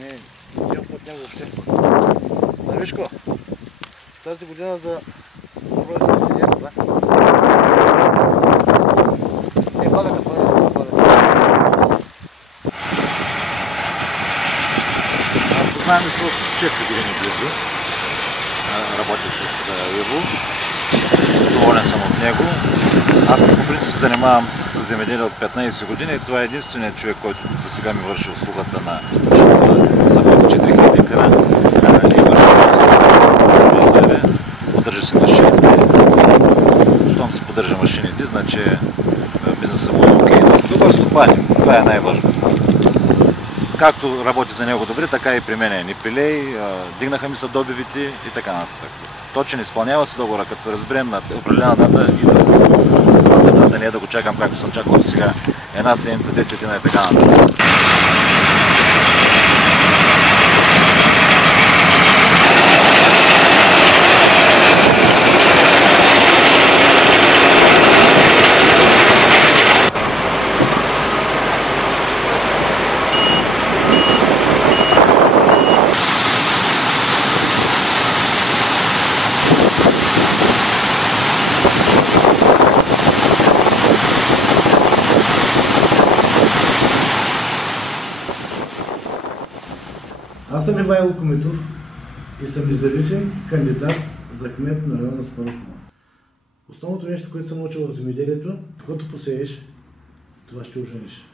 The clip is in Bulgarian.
не имам под него въобще. Навишко, тази година за пробвайте си няма, да? Падаха. Познаваме се от 4 години близо. Работя с Иво. Доволен съм от него. Аз по принцип се занимавам с земеделие от 15 години и това е единственият човек, който за сега ми върши услугата на шофьора за моите 4000 кара. И върши поддържа си машините. Щом си поддържа машините, значи бизнесът му е окей. Добър стопанин, това е най-важното. Както работи за него добре, така и при мен не пилей, дигнаха ми са добивите и така нататък. Точно изпълнява се договора, като се разберем на определена дата и да самата дата не е да го чакам, както съм чакал до сега, една седмица, 10 дена и така нататък. Аз съм Ивайло Комитов и съм независим кандидат за кмет на района Аспарухово. Основното нещо, което съм научил в земеделието, когато посееш, това ще ожениш.